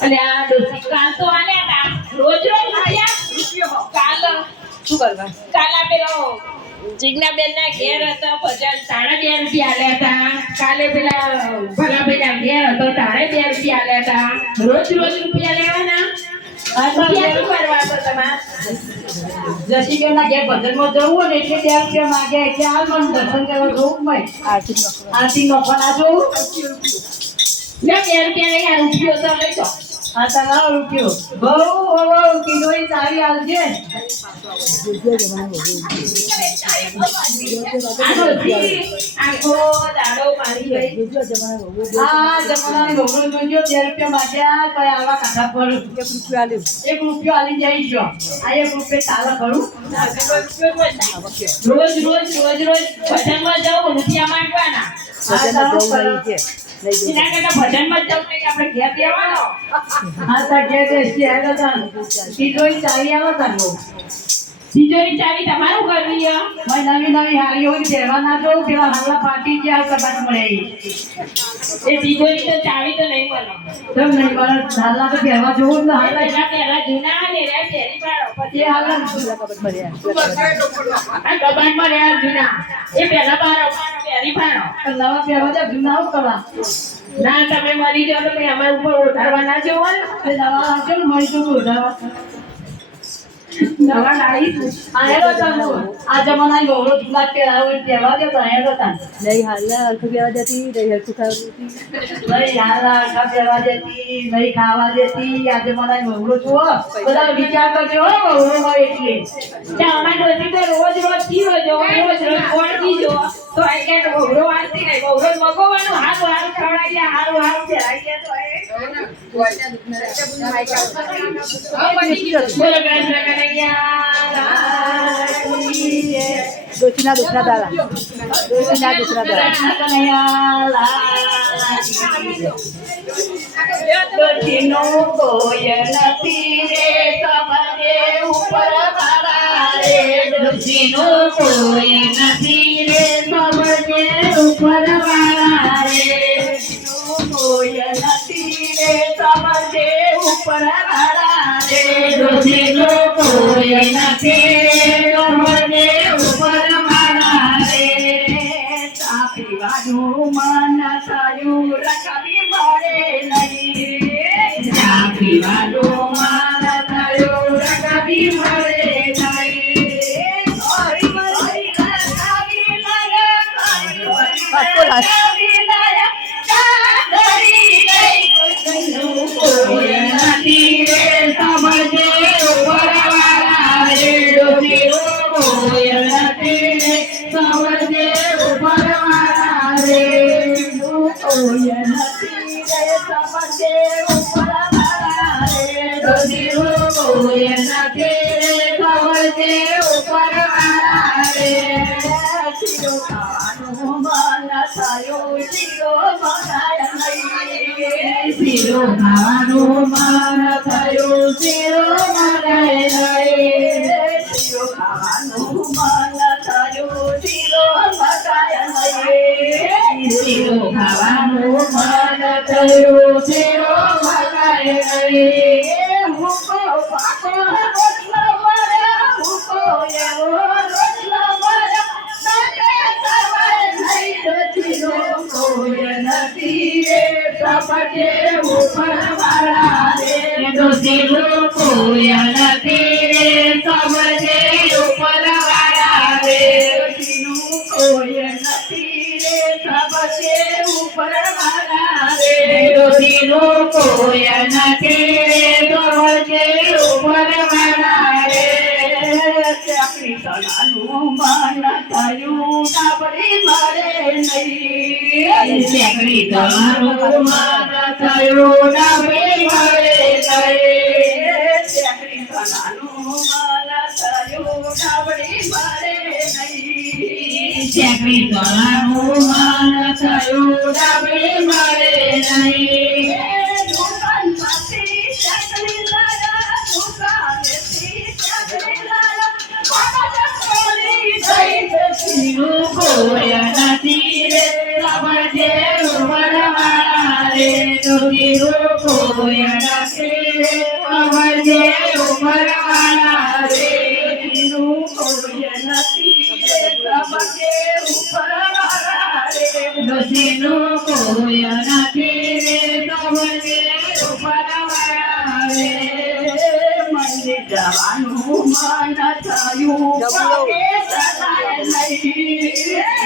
અને આ ડોસી કાલ તો આલ્યા હતા રોજ રૂપિયા કાલ શું કરવા કાલા પેલો જીજ્ઞાબેન ના ઘેર હતા ભજન તાણે 2 રૂપિયા આલ્યા હતા કાલે પેલા ભલાભાઈ ના ઘેર હતો તાણે 2 રૂપિયા આલ્યા હતા રોજ રૂપિયા લેવાના શું કરવા હતો તમારે જસીબેન ના ઘેર ભજન માં જવું ને એટલે 2 રૂપિયા માંગ્યા એટલે હાલ મને દર્શન કરવા જવું મય આરતી નો ફોન આ જોઉં લે 2 રૂપિયા લઈ આ રૂપિયો તો લઈ તો આ તારા રૂપિયો બહુ કીધોઈ સારી આવજે આખો દાડો મારી ગઈ આ જમાનાની બહુ જોજો 2 રૂપિયા માંગ્યા તો આવા કાઢા પર 1 રૂપિયો આલી જાય છો આ 1 રૂપિયા ચાલે કરું રોજ ભજનમાં જાવ રૂપિયા માંગવાના એના કરતા ભજનમાં જાવ કે આપણે ઘેર દેવાનો આ તા ઘેર દેસી આવ્યા તા તીજોરી ચાવી આવા તા તિજોરી ચાવી તમારું કરવી મેં નવી હારી હોય પહેરવા ના જો પેલા હાલા પાટી ગયા કબાટ મળે એ તિજોરી તો ચાવી તો નહીં મળે કેમ નહીં મળે હાલા તો પહેરવા જોવું ને હાલા પહેલા જૂના ને રે પહેરી પાડો પછી હાલા કબાટ મળ્યા આ કબાટમાં રે જૂના એ પહેલા પાડો પહેરી પાડો નવા પહેરવા દે જૂના કરવા ના તમે મરી જાવ તો મેં અમારા ઉપર ઉતારવા ના જોવો ને નવા આવજો ને મળી તો ઉતારવા નવા લાવી આયેલો તનો આ જમાનાની બહુ જુલાત પહેરાવો પહેરવા દે તો આયેલો તન નહીં હાલના હરખું પહેરવા દેતી નહીં હરખું ખાવા દેતી નહીં હાલા હરખા પહેરવા દેતી નહીં ખાવા દેતી આ જમાનાની બહુ છો બધા વિચાર કરજો હો બહુ હોય એટલે અમાર ડોસી તો રોજ જીવો જો રોજ કોણથી જો તો આ કે બહુરો આરતી નહીં બહુરો મગોવાનું હારું ખવડાવી હારું ચરાઈ તો બોલો કૃષ્ણ દોશીના દુખના દાડા દોશીનો કોઈ નથી રે તમારે ઉપર વાળા રે દોશીનો કોઈ નથી રે તમારે ઉપર વાળા રે કોઈ નથી રે તમારે ઉપર વાળા રે દોશીનો કોઈ નથી રે તમારે ઉપર વાળા રે તાપી વાળું મન થયું રકાબી મળે નહીં તાપી વાળું મન થયું રકાબી મળે નહીં હરી હરી રકાબી મળે કોઈ નથી રે સમજે ઉપર વાળા રે ડોશીનો કોઈ નથી રે સમજે ઉપર વાળા રે કોઈ નથી રે સમજે ઉપર વાળા રે ડોશીનો કોઈ નથી રે સમજે ઉપર વાળા રે શીરો ખાવાનું મન થયું શીરો બનાય નહીં શીરો ખાવાનું મન થયું શીરો બનાય નહીં શીરો ખાવાનું મન થયું શીરો બનાય નહીં શીરો ખાવાનું મન થયું શીરો બનાય નહીં હુકો પાકો રોટલો મળ્યા હુકો એવો રોટલો કોઈ નથી રે સપટે ઉપર વાળા રે દોશીનો કોઈ નથી રે સમજે ઉપર વાળા રે દોશીનો કોઈ નથી રે સમજે ઉપર વાળા રે દોશીનો કોઈ નથી રે સમજે ઉપર વાળા રે ચાકરી તણાનું મન થયું ડાબડી મળે નહીં ચાકરી તણાનું મન થયું ડાબડી મળે નહીં ચાકરી તણાનું મન થયું ડાબડી મળે નહીં ચાકરી તણાનું મન થયું ડાબડી મળે નહીં દુકાનમાંથી ચકલી લાયા દુકાનેથી ચકલી લાયા કોઈ નથી રે સમજે ઉમરવાળા રે ડોશીનું કોઈ નથી રે સમજે ઉમરવાળા રે ડોશીનું કોઈ નથી રે સમજે ઉમરવાળા રે ડોશીનું કોઈ નથી રે સમજે ઉમરવાળા રે મંદિર જવાનું મન થયું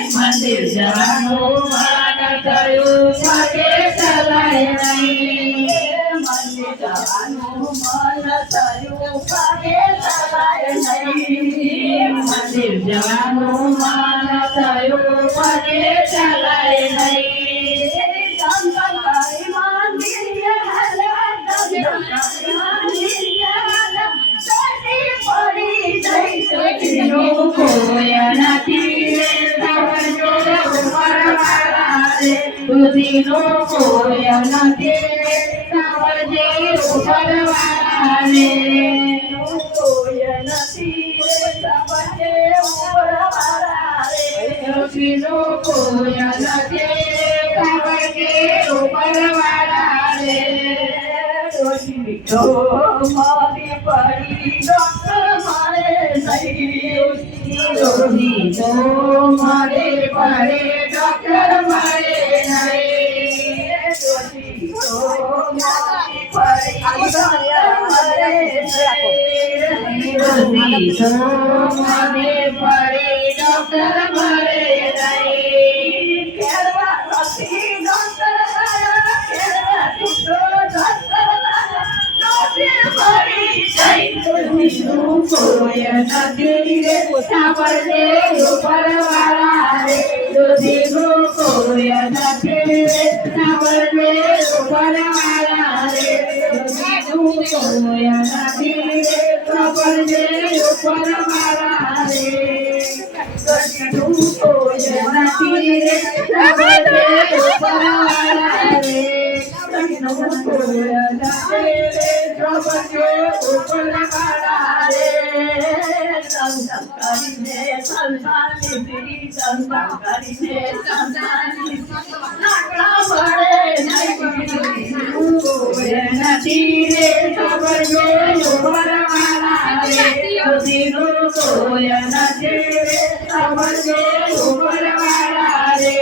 મંદિર જવાનું મન થયું પગે ચલાય નહીં મંદિર જવાનું મન થયું પગે ચલાય નહીં મંદિર જવાનું મન થયું પગે ચલાય નહીં જંગલકારી મંદિર કોઈ નથી રે સમજો ઉમરવાળા રે ડોશીનું કોઈ નથી રે સમજે ઉમરવાળા રે કોઈ નથી રે સમજે ઉમરવાળા રે ડોશીનું કોઈ નથી રે સમજે ઉમરવાળા રે ડોશી મીઠો મારી પડી ડોક્ટર મારે નહીં ડોશી તો મારે પડે ડોક્ટર મારે નહીં ડોશી તો મારી પડી ડોક્ટર મારે નહીં ડોશી તો મારે પડે ડોક્ટર મારે નહીં કેળવા નથી ડોક્ટર આયા કેળવા તૂટો ડોક્ટર ડોશીનું કોઈ નથી રે સાંભળજે ઉપરવાળા રે ડોશીનું કોઈ નથી રે સાંભળજે ઉપરવાળા રે ડોશીનું કોઈ નથી રે સાંભળજે ઉપરવાળા રે ડોશીનું કોઈ નથી રે સાંભળજે ઉપરવાળા રે ડોશીનું કોઈ નથી રે સમજો ઉપરવાળા રે સંસાર કરીને સંસાર લીધી સંસાર કરીને સંસાર લીધી લાકડા મળે નહીં કોઈ નથી રે સમજો ઉપરવાળા રે ડોશીનું કોઈ નથી રે સમજો ઉપરવાળા રે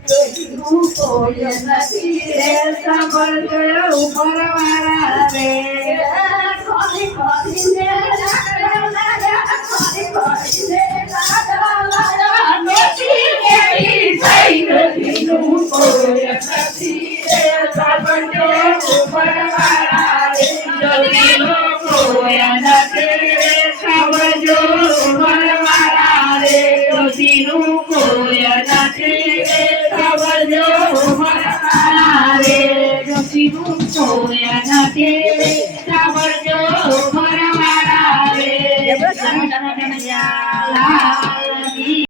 ડોશીનું કોઈ નથી રે સમજો ઉપરવાળા રે ખોલી ખોલીને લાકડા લાયા ખોલી ખોલીને લાકડા લાયા ડોશી કેવી થઈ ડોશીનું કોઈ નથી રે સમજો ઉપરવાળા રે ડોશીનું કોઈ નથી રે સમજો ઉપરવાળા રે ડોશીનું કોઈ નથી રે સમજો ઉપરવાળા રે ડોશીનું કોઈ નથી